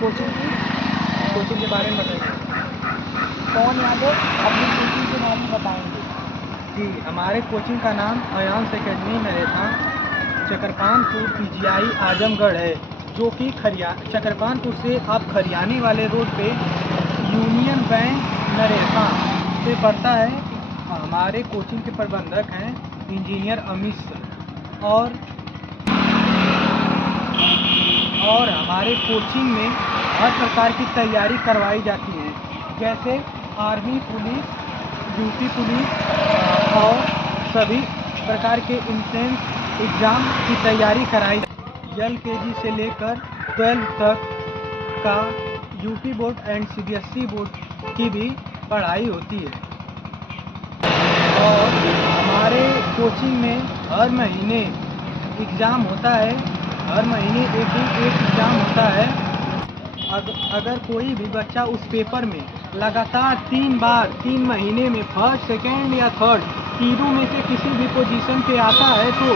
Coaching के बारे में बताइए। कौन यादव अपनी कोचिंग के बारे में बताएंगे। जी, हमारे कोचिंग का नाम अयांश एकेडमी नरेथा चकरपानपुर पीजीआई आजमगढ़ है, जो कि चकरपानपुर से आप खरियानी वाले रोड पे यूनियन बैंक नरेथा से पड़ता है। हमारे कोचिंग के प्रबंधक हैं इंजीनियर अमित सर और हमारे कोचिंग में हर प्रकार की तैयारी करवाई जाती है, जैसे आर्मी, पुलिस, यूपी पुलिस और सभी प्रकार के एंट्रेंस एग्ज़ाम की तैयारी कराई। LKG से लेकर 12th तक का UP board and CBSE board की भी पढ़ाई होती है। और हमारे कोचिंग में हर महीने एग्ज़ाम होता है, हर महीने एक एग्ज़ाम होता है। अगर कोई भी बच्चा उस पेपर में लगातार 3 बार 3 महीने में फर्स्ट, सेकेंड या थर्ड तीनों में से किसी भी पोजीशन पे आता है तो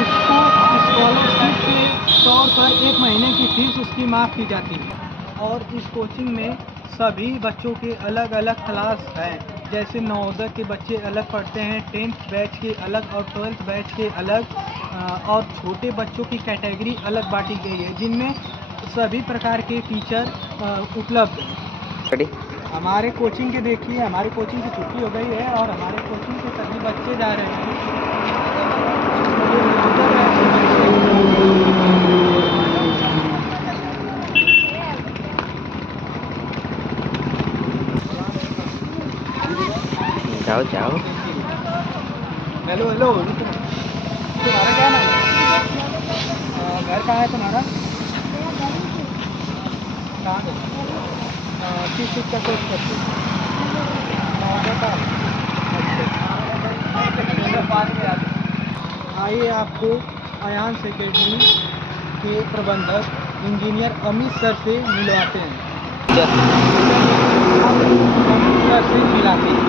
उसको स्कॉलरशिप के तौर पर 1 महीने की फीस उसकी माफ़ की जाती है। और इस कोचिंग में सभी बच्चों के अलग अलग क्लास हैं, जैसे नवोदय के बच्चे अलग पढ़ते हैं, 10th बैच के अलग और 12th बैच के अलग, और छोटे बच्चों की कैटेगरी अलग बांटी गई है, जिनमें सभी प्रकार के टीचर उपलब्ध हैं। हमारे कोचिंग के देखिए, हमारे कोचिंग की छुट्टी हो गई है और हमारे कोचिंग के सभी बच्चे जा रहे हैं। जाओ। हेलो, तुम्हारा क्या नाम है? घर कहाँ है तुम्हारा? कहाँ पे? किस चीज़ का कोर्स करते हो? आइए आपको अयांश एकेडमी के प्रबंधक इंजीनियर अमित सर से मिलवाते हैं। अमित सर से मिलाते हैं।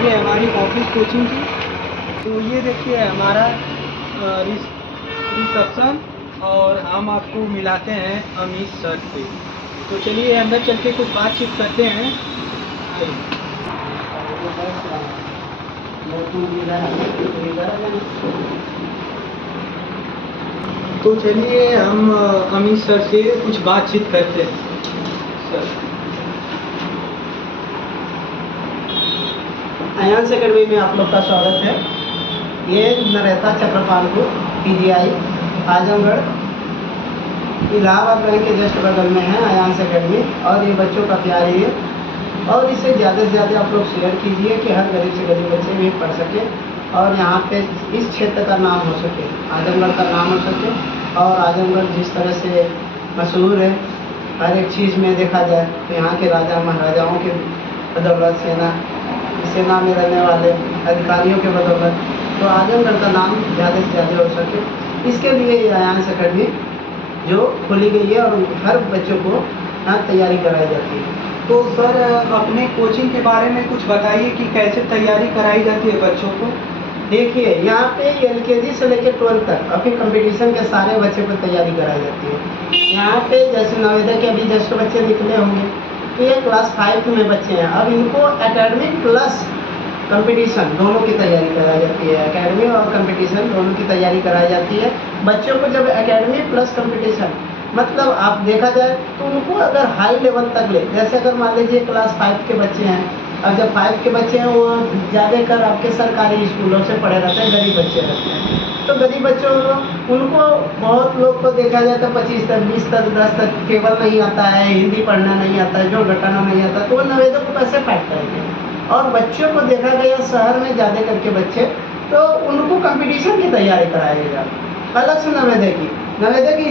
ये हमारी ऑफिस कोचिंग की, तो ये देखिए हमारा रिसेप्शन, और हम आपको मिलाते हैं अमित सर से। तो चलिए अंदर चल के कुछ बातचीत करते हैं। तो चलिए हम अमित सर से कुछ बातचीत करते हैं। सर, अयांश एकेडमी में आप लोग का स्वागत है। ये नरेथा चक्रपालपुर पीजीआई आजमगढ़ इलाहाबाद बैंक के जस्ट बगल में है अयांश एकेडमी, और ये बच्चों का प्यार है। और इसे ज़्यादा से ज़्यादा आप लोग शेयर कीजिए कि हर गरीब से गरीब बच्चे भी पढ़ सके और यहाँ पे इस क्षेत्र का नाम हो सके, आजमगढ़ का नाम हो सके। और आजमगढ़ जिस तरह से मशहूर है हर एक चीज़ में देखा जाए तो यहाँ के राजा महाराजाओं के बदौलत, सेना में रहने वाले अधिकारियों के बदौलत, तो आजमगढ़ का नाम ज़्यादा से ज़्यादा हो सके, इसके लिए ये अयांश एकेडमी जो खोली गई है और हर बच्चों को यहाँ तैयारी कराई जाती है। तो सर अपने कोचिंग के बारे में कुछ बताइए कि कैसे तैयारी कराई जाती है बच्चों को। देखिए यहाँ पे LKG से लेकर 12th तक अभी कंपटीशन के सारे बच्चों को तैयारी कराई जाती है। यहाँ पे जैसे नवोदय के अभी जस्ट बच्चे निकले होंगे, तो ये क्लास 5 में बच्चे हैं। अब इनको एकेडमिक प्लस कंपटीशन दोनों की तैयारी कराई जाती है। एकेडमी और कंपटीशन दोनों की तैयारी कराई जाती है बच्चों को। जब एकेडमी प्लस कंपटीशन मतलब आप देखा जाए तो उनको अगर हाई लेवल तक ले, जैसे अगर मान लीजिए क्लास 5 के बच्चे हैं, अब जब 5 के बच्चे हैं वो ज़्यादातर आपके सरकारी स्कूलों से पढ़े रहते हैं, गरीब बच्चे रहते हैं। तो गरीब बच्चों उनको बहुत लोग को देखा जाए तो 25 तक 20 तक 10 तक केवल नहीं आता है, हिंदी पढ़ना नहीं आता है, जो घटाना नहीं आता, तो वो नवोदय को कैसे फाइट करेंगे। और बच्चों को देखा गया शहर में ज़्यादा करके बच्चे, तो उनको कंपटीशन की तैयारी कराई जाए अलग से नवोदय की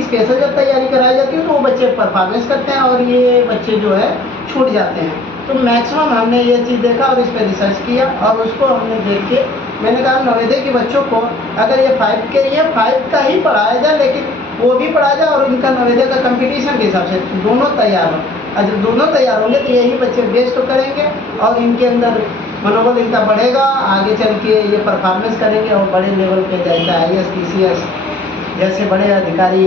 स्पेशल जब तैयारी कराई जाती है तो वो बच्चे परफॉर्मेंस करते हैं और ये बच्चे जो है छूट जाते हैं। तो मैक्सिमम हमने ये चीज़ देखा और इस पर रिसर्च किया और उसको हमने देख के मैंने कहा नवोदय के बच्चों को अगर ये 5 के लिए 5 का ही पढ़ाया जाए, लेकिन वो भी पढ़ाया जाए और इनका नवोदय का कंपटीशन के हिसाब से दोनों तैयार हो। और जब दोनों तैयार होंगे तो यही बच्चे बेस्ट करेंगे और इनके अंदर मनोबल इनका बढ़ेगा, आगे चल के ये परफॉर्मेंस करेंगे और बड़े लेवल पे जैसे IAS PCS जैसे बड़े अधिकारी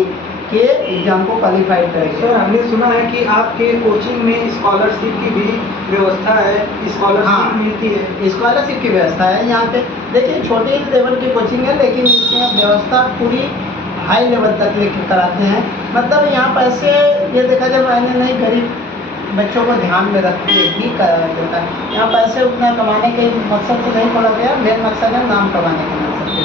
के एग्जाम को क्वालिफाइड करेंगे। सर हमने सुना है कि आपके कोचिंग में स्कॉलरशिप की भी व्यवस्था है, स्कॉलरशिप हाँ, मिलती है? स्कॉलरशिप की व्यवस्था है यहाँ पे। देखिए छोटे लेवल की कोचिंग है लेकिन इसमें व्यवस्था पूरी हाई लेवल तक लेकर कराते हैं। मतलब यहाँ पैसे ये देखा जाए मैंने नहीं, गरीब बच्चों को ध्यान में रख के ही कराया जाता है। यहाँ पैसे उतना कमाने के मकसद से नहीं खोला गया, मेन मकसद है नाम कमाने के मकसद से।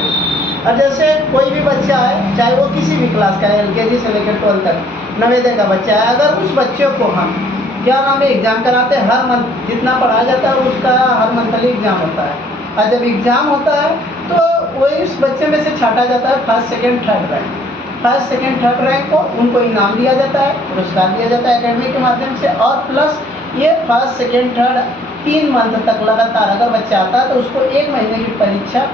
अब जैसे कोई भी बच्चा है, चाहे वो किसी भी क्लास का है, LKG से लेकर 12 तक, नवोदय का बच्चा है, अगर उस बच्चे को हम क्या नाम है एग्ज़ाम कराते हैं, हर मंथ जितना पढ़ाया जाता है उसका हर मंथली एग्ज़ाम होता है। और जब एग्ज़ाम होता है तो वही उस बच्चे में से छांटा जाता है first second third rank. First second third rank को उनको इनाम दिया जाता है, पुरस्कार दिया जाता है एकेडमी के माध्यम से, और प्लस ये फर्स्ट सेकेंड थर्ड 3 मंथ तक लगातार अगर बच्चा आता है तो उसको 1 महीने की परीक्षा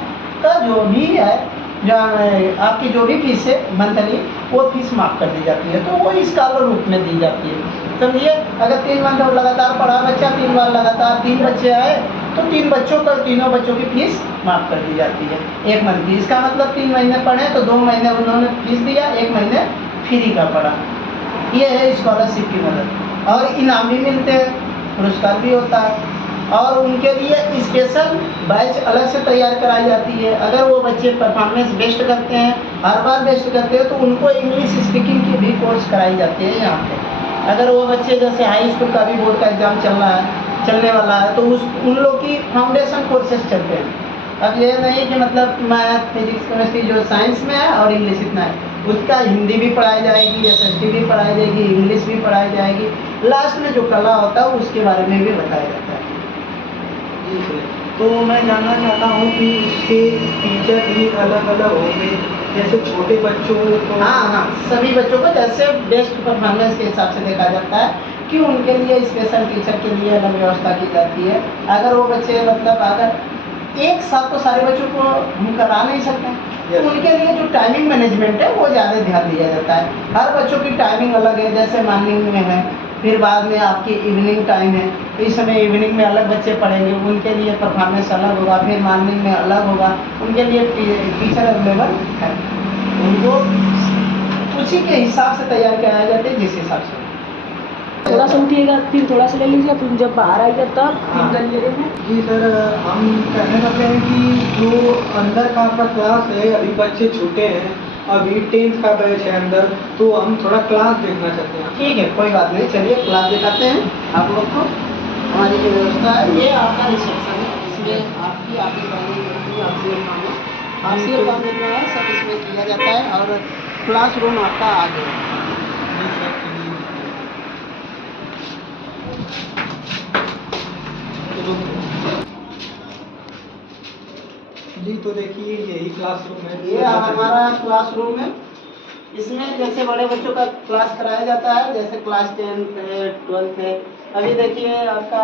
का जो भी है, जो आपकी जो भी फीस है मंथली, वो फीस माफ़ कर दी जाती है। तो वो स्कॉलर रूप में दी जाती है, समझिए। अगर 3 मंथ लगातार पढ़ा बच्चा, 3 बार लगातार 3 बच्चे आए तो 3 बच्चों का, तीनों बच्चों की फीस माफ़ कर दी जाती है 1 मंथ की। इसका मतलब 3 महीने पढ़े तो 2 महीने उन्होंने फीस दिया, 1 महीने फ्री का पढ़ा। ये है स्कॉलरशिप की मदद। और इनाम भी मिलते हैं, पुरस्कार भी होता है, और उनके लिए स्पेशल बैच अलग से तैयार कराई जाती है। अगर वो बच्चे परफॉर्मेंस बेस्ट करते हैं, हर बार बेस्ट करते हैं, तो उनको इंग्लिश स्पीकिंग की भी कोर्स कराई जाती है यहाँ पे। अगर वो बच्चे जैसे हाई स्कूल का भी बोर्ड का एग्ज़ाम चलने वाला है तो उन लोग की फाउंडेशन कोर्सेज चलते हैं। अब ये नहीं कि मतलब मैथ फिजिक्स केमिस्ट्री जो साइंस में है और इंग्लिश इतना है, उसका हिंदी भी पढ़ाई जाएगी, SST भी पढ़ाई जाएगी, इंग्लिश भी पढ़ाई जाएगी, लास्ट में जो कला होता है उसके बारे में भी बताया जाता है। तो मैं जानना चाहता हूँ कि इसके टीचर भी अलग अलग होंगे, जैसे छोटे बच्चों को? हाँ, सभी बच्चों को जैसे बेस्ट परफॉर्मेंस के हिसाब से देखा जाता है कि उनके लिए स्पेशल टीचर के लिए अलग व्यवस्था की जाती है। अगर वो बच्चे मतलब अगर एक साथ तो सारे बच्चों को हम करा नहीं सकते, तो उनके लिए जो टाइमिंग मैनेजमेंट है वो ज़्यादा ध्यान दिया जाता है। हर बच्चों की टाइमिंग अलग है, जैसे मॉर्निंग में है, फिर बाद में आपकी इवनिंग टाइम है, इस समय इवनिंग में अलग बच्चे पढ़ेंगे, उनके लिए परफॉर्मेंस अलग होगा, फिर मॉर्निंग में अलग होगा, उनके लिए टीचर अवेलेबल है। उनको उसी के हिसाब से तैयार किया जाता है जिस हिसाब से। थोड़ा सा उठिएगा, फिर थोड़ा सा ले लीजिए, फिर जब बाहर आइएगा तब हाँ। फिर कर ले रहे हैं। जी सर, हम कहना चाहते हैं कि जो अंदर का आपका क्लास है, अभी बच्चे छूटे हैं, अभी 10th का बैच है अंदर, तो हम थोड़ा क्लास देखना चाहते हैं। ठीक है, कोई बात नहीं, चलिए क्लास दिखाते हैं आप लोग को। हमारी ये व्यवस्था है, ये आपका रिसेप्शन है, इसमें आपकी आपसी काम जितना है सब इसमें किया जाता है, और क्लासरूम आपका आगे है। जी तो देखिए यही क्लासरूम है, ये हमारा क्लासरूम है। इसमें जैसे बड़े बच्चों का क्लास कराया जाता है, जैसे क्लास 10th है, 12th है। अभी देखिए आपका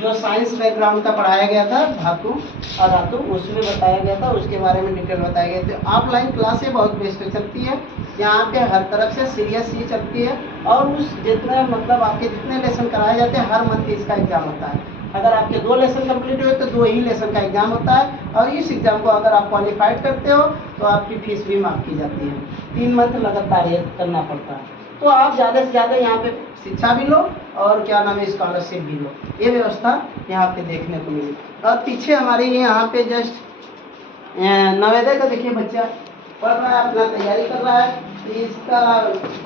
जो साइंस बैकग्राउंड का पढ़ाया गया था, धातु अधातु, उसमें बताया गया था, उसके बारे में डिटेल बताया गया था। ऑफलाइन क्लासें बहुत बेस्ट चलती है, यहाँ पे हर तरफ से सीरियस ही चलती है, और उस जितना मतलब आपके जितने लेसन कराए जाते हैं, हर मंथ इसका एग्जाम होता है। अगर आपके 2 लेसन कंप्लीट हुए तो 2 ही लेसन का एग्जाम होता है, और इस एग्जाम को अगर आप क्वालिफाइड करते हो तो आपकी फीस भी माफ़ की जाती है। 3 मंथ लगातार ये करना पड़ता है, तो आप ज़्यादा से ज़्यादा यहाँ पे शिक्षा भी लो और क्या नाम है स्कॉलरशिप भी लो। ये व्यवस्था यहाँ पे देखने को मिली। और पीछे हमारे यहाँ पे जस्ट नवोदय का देखिए बच्चा पढ़ रहा है, अपना तैयारी कर रहा है, तो इसका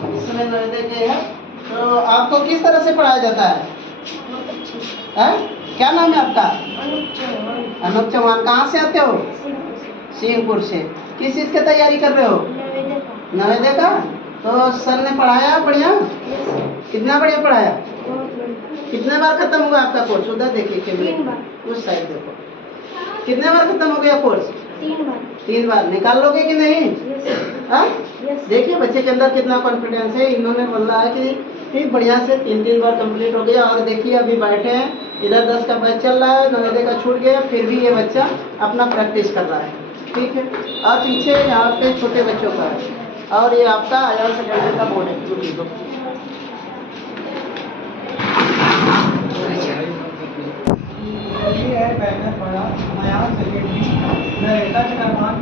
इस समय नवोदय के है। तो आपको किस तरह से पढ़ाया जाता है? क्या नाम है आपका? अनूप चौहान। कहाँ से आते हो? सिंहपुर से। किस चीज़ की तैयारी कर रहे हो? नवोदय का। तो सर ने पढ़ाया बढ़िया? कितना बढ़िया पढ़ाया? कितने बार खत्म हुआ आपका कोर्स? उधर देखिए कैमरे, उस साइड देखो। कितने बार खत्म हो गया कोर्स? 3 बार। निकाल लोगे कि नहीं? हाँ, देखिए बच्चे के अंदर कितना कॉन्फिडेंस है। इन्होंने बोला है कि ठीक बढ़िया से 3 बार कंप्लीट हो गया। और देखिए अभी बैठे हैं, इधर 10 का बैच चल रहा है, नवोदय का छूट गया, फिर भी ये बच्चा अपना प्रैक्टिस कर रहा है, ठीक है। और पीछे यहाँ पे छोटे बच्चों का है, और ये आपका आजाद सेकेंडरी का बोर्ड है। ये है बैनर पड़ा अयान सेक्रेटरी, मैं रहता चक्रवान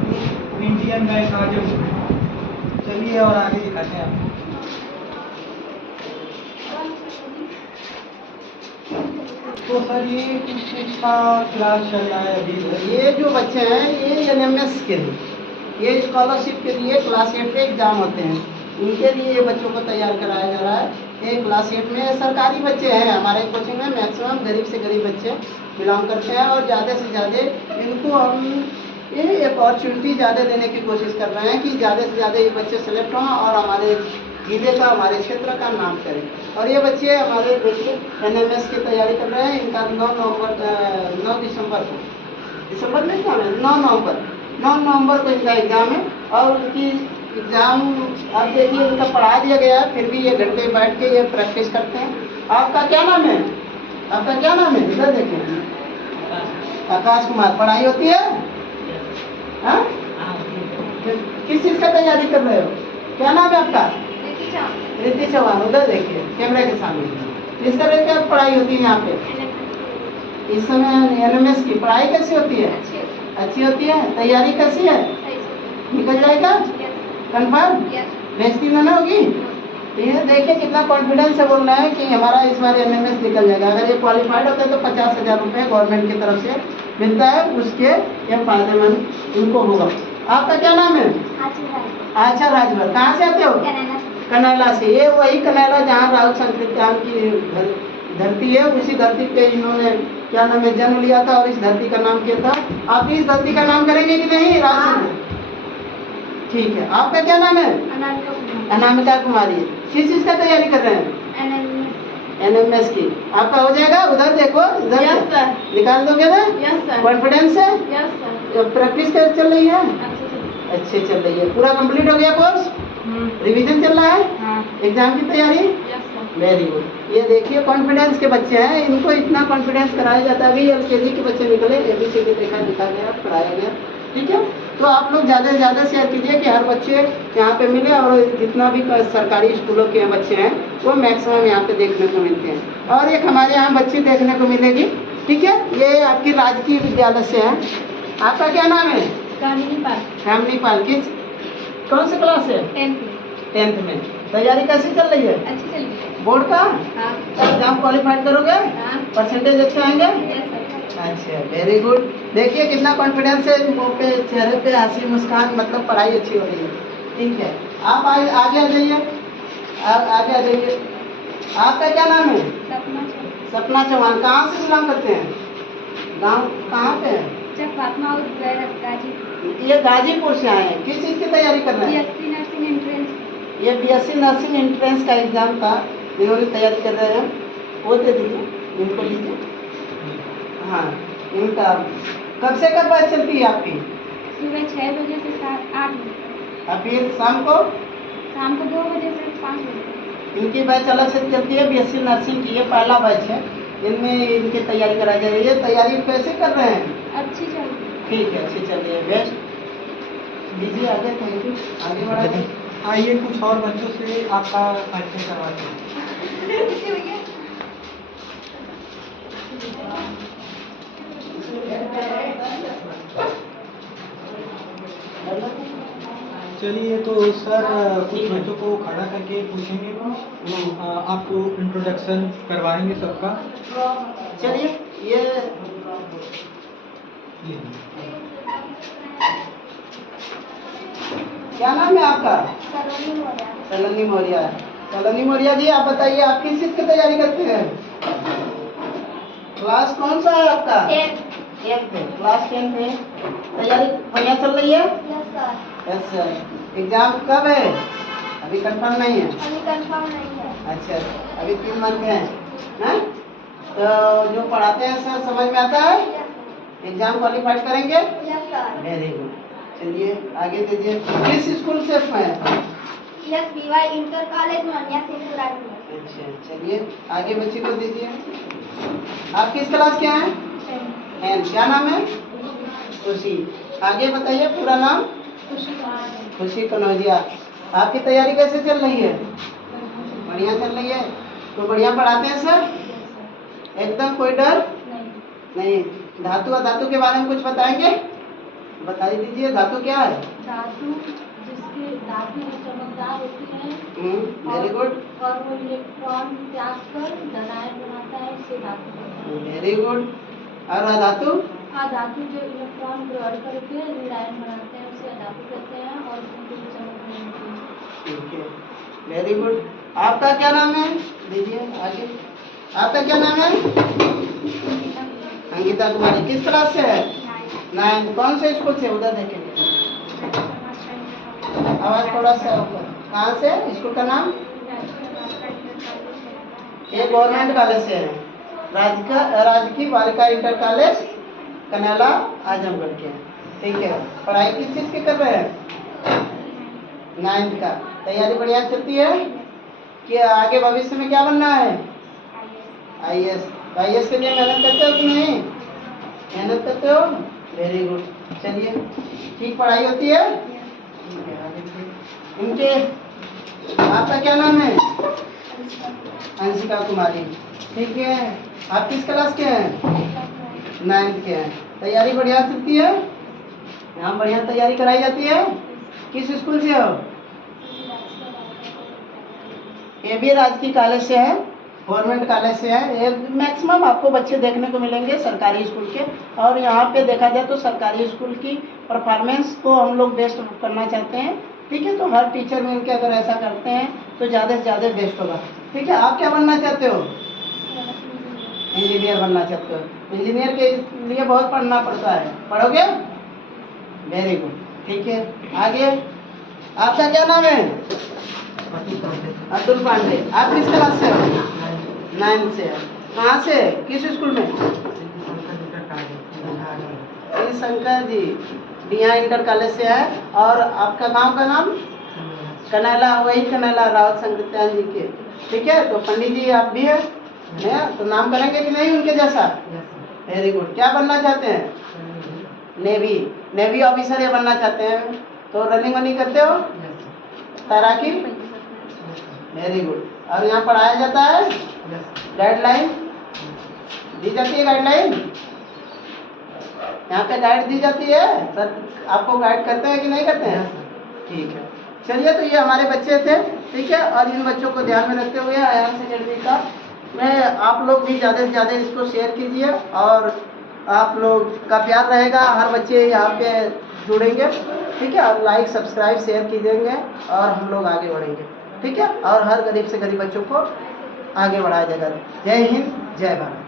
इंडियन बैंक आजमगढ़। चलिए और आगे दिखाते हैं आपको। तो सर ये किसका क्लास चल रहा है अभी? ये जो बच्चे हैं ये एनएमएस के लिए, ये स्कॉलरशिप के लिए क्लास 8 पे एग्जाम होते हैं, इनके लिए ये बच्चों को तैयार कराया जा रहा है। ये क्लास 8 में सरकारी बच्चे हैं हमारे कोचिंग में, मैक्सिमम गरीब से गरीब बच्चे बिलोंग करते हैं और ज़्यादा से ज़्यादा इनको हम ये अपॉर्चुनिटी ज़्यादा देने की कोशिश कर रहे हैं कि ज़्यादा से ज़्यादा ये बच्चे सेलेक्ट हों और हमारे जिले का, हमारे क्षेत्र का नाम करें। और ये बच्चे हमारे देखिए एनएमएस की तैयारी कर रहे हैं। इनका 9 दिसंबर में एग्जाम है, 9 नवंबर को इनका एग्ज़ाम है। और उनकी एग्ज़ाम अब देखिए इनका पढ़ा दिया गया है, फिर भी ये घंटे बैठ के ये प्रैक्टिस करते हैं। आपका क्या नाम है? आपका क्या नाम है? इधर देखिए, आकाश कुमार। पढ़ाई होती है? हाँ? किस चीज़ का तैयारी कर रहे हो? क्या नाम है आपका? रिद्धि चौहान। उधर देखिए कैमरे के सामने। इस तरह की पढ़ाई होती है यहाँ पे। इस समय एनएमएस की पढ़ाई कैसी होती है? अच्छी होती है। तैयारी कैसी है? निकल जाएगा कंफर्म? बेइज्जती ना होगी? तो ये देखिए कितना कॉन्फिडेंस से बोल रहा है कि हमारा इस बार एनएमएस निकल जाएगा। अगर ये क्वालिफाइड होता है तो 50,000 रुपये गवर्नमेंट की तरफ से मिलता है, उसके ये फायदेमंद उनको होगा। आपका क्या नाम है? आशा राजभर। कहाँ से आते हो? कनाला से। ये वही कनाला जहाँ राहुल संकीर्तन की धरती है, उसी धरती पे इन्होंने क्या नाम है जन्म लिया था और इस धरती का नाम किया था। आप भी इस धरती का नाम करेंगे कि नहीं? राज। ठीक है। आपका क्या नाम है? अनामिका कुमारी। किस चीज का तैयारी कर रहे हैं? एनएमएस की। आपका हो जाएगा? उधर देखो, इधर निकाल दोगे ना? कॉन्फिडेंस है? प्रैक्टिस कर चल रही है? अच्छे चल रही है। पूरा कंप्लीट हो गया कोर्स? रिवीजन चल रहा है? एग्जाम की तैयारी? Very good. ये देखिए कॉन्फिडेंस के बच्चे हैं, इनको इतना कॉन्फिडेंस कराया जाता है। अभी एलकेजी के बच्चे निकले, एबीसीडी लिखा गया, पढ़ाया गया। ठीक है, तो आप लोग ज़्यादा से ज़्यादा शेयर कीजिए कि हर बच्चे यहाँ पे मिले। और जितना भी सरकारी स्कूलों के बच्चे हैं वो मैक्सिमम यहाँ पे देखने को मिलते हैं। और एक हमारे यहाँ बच्ची देखने को मिलेगी। ठीक है, ये आपकी राजकीय विद्यालय से है। आपका क्या नाम है? कामिनी पाल। किस कौन सी क्लास है? 10th में। तैयारी कैसी चल रही है? अच्छी चल रही है। बोर्ड का? हाँ। एग्जाम क्वालिफाइड करोगे? हाँ। परसेंटेज अच्छे आएंगे? Yes sir. अच्छा, वेरी गुड। देखिए कितना कॉन्फिडेंस है, मुंह पे, चेहरे पे हंसी मुस्कान, मतलब पढ़ाई अच्छी हो रही है। ठीक है, आप आगे आ जाइए, आगे आ जाइए। आपका क्या नाम है? सपना चौहान। कहाँ से बिलोंग करते हैं? गाँव कहाँ पे है? ये गाजीपुर से आए हैं। किस चीज़ की तैयारी कर रहे हैं? BSc nursing entrance. ये बीएससी नर्सिंग एंट्रेंस का एग्जाम था, इन्होंने तैयारी कर रहे हैं। वो दे दीजिए, इनको लीजिए। हाँ, इनका कब से कब बैच चलती है आपकी? सुबह 6 बजे से 8 बजे। और फिर शाम को? शाम को 2 बजे से 5 बजे। इनकी बैच अलग से चलती है, बीएससी नर्सिंग की। ये पहला बैच है, इनमें इनकी तैयारी कराई जा रही है। तैयारी कैसे कर रहे हैं? अच्छी चल रही है। ठीक है, अच्छी चल रही है। बेस्ट दीजिए आगे। Thank you. आगे बढ़ाइए। आइए कुछ और बच्चों से आपका परिचय करवाते हैं। चलिए, तो सर कुछ बच्चों को खड़ा करके पूछेंगे कुछ, आपको इंट्रोडक्शन करवाएंगे सबका। चलिए, ये क्या नाम है आपका? सलोनी मौर्य। सलोनी मौर्य जी, आप बताइए आप किस चीज की तैयारी करते हैं? क्लास कौन सा है आपका? 10th है। क्लास 10th है। तैयारी बढ़िया चल रही है? Yes sir. एग्जाम कब है? अभी कंफर्म नहीं है? अच्छा, अभी 3 मंथ हैं। तो जो पढ़ाते हैं सर समझ में आता है? एग्जाम क्वालिफाइड करेंगे? Very good. चलिए आगे दीजिए। किस स्कूल से हैं? Inter college Moniya Singhpura. अच्छा, चलिए आगे बच्ची को दीजिए। आप किस क्लास के हैं? 10th। क्या नाम है? खुशी। आगे बताइए पूरा नाम? खुशी कनौजिया। आपकी तैयारी कैसे चल रही है? बढ़िया चल रही है। तो बढ़िया पढ़ाते हैं सर? एकदम कोई डर नहीं? धातु और धातु के बारे में कुछ बताएंगे? बता दीजिए, धातु क्या है? धातु जिसके धातु जो चमकदार होती है वेरी गुड, और वो इलेक्ट्रॉन त्याग कर धनायन बनाता है, उसे धातु कहते हैं। Very good. और अधातु? अधातु जो इलेक्ट्रॉन ग्रहण करके ऋणायन बनाते हैं, उसे अधातु कहते हैं और उनकी चमक नहीं होती है। ठीक है, वेरी गुड। आपका क्या नाम है? दीजिए आगे। आपका क्या नाम है? अंकिता कुमारी। किस क्लास से है? 9। कौन से स्कूल से? उधर देखेंगे, आवाज थोड़ा सा ऊपर। कहाँ से? स्कूल का नाम? ये गवर्नमेंट कॉलेज से है, राजकीय बालिका इंटर कॉलेज कनाला आजमगढ़ के हैं। ठीक है, पढ़ाई किस चीज़ की कर रहे हैं? 9th का। तैयारी बढ़िया चलती है कि आगे भविष्य में क्या बनना है? IAS। IAS के लिए मेहनत करते हो कि नहीं? मेहनत करते हो, वेरी गुड। चलिए, ठीक पढ़ाई होती है? इनके आपका क्या नाम है? अंशिका कुमारी। ठीक है, आप किस क्लास के हैं? 9th के हैं। तैयारी बढ़िया चलती है? यहाँ बढ़िया तैयारी कराई जाती है? किस स्कूल से हो? ये भी राजकीय कॉलेज से है, गवर्नमेंट कॉलेज से है। ये मैक्सिमम आपको बच्चे देखने को मिलेंगे सरकारी स्कूल के। और यहाँ पे देखा जाए तो सरकारी स्कूल की परफॉर्मेंस को हम लोग बेस्ट करना चाहते हैं। ठीक है, तो हर टीचर मिल के अगर ऐसा करते हैं तो ज़्यादा से ज़्यादा बेस्ट होगा। ठीक है, आप क्या बनना चाहते हो? इंजीनियर बनना चाहते हो। इंजीनियर के लिए बहुत पढ़ना पड़ता है, पढ़ोगे? Very good. ठीक है, आगे। आपका क्या नाम है? अतुल पांडे। आप किस क्लास से हो? 9th से है। कहाँ से? किस स्कूल में? श्री शंकर जी बिहार इंटर कॉलेज से है। और आपका गांव का नाम? कनाला, वही कनाला रावत संकृत्यान जी के। ठीक है, तो पंडित जी आप भी है, तो नाम करेंगे कि नहीं उनके जैसा? Very good. क्या बनना चाहते हैं? नेवी ऑफिसर ये बनना चाहते हैं। तो रनिंग वनिंग करते हो? तैराकी? Very good. और यहाँ पढ़ाया जाता है? गाइडलाइन दी जाती है? गाइडलाइन यहाँ पे गाइड दी जाती है सर? आपको गाइड करते हैं कि नहीं करते हैं? ठीक है, चलिए। तो ये हमारे बच्चे थे। ठीक है, और इन बच्चों को ध्यान में रखते हुए IAS अकेडमी का मैं आप लोग भी ज़्यादा से ज़्यादा इसको शेयर कीजिए। और आप लोग का प्यार रहेगा, हर बच्चे यहाँ पे जुड़ेंगे। ठीक है, और लाइक सब्सक्राइब शेयर कीजिएंगे और हम लोग आगे बढ़ेंगे। ठीक है, और हर गरीब से गरीब बच्चों को आगे बढ़ाया जाएगा। जय हिंद, जय भारत।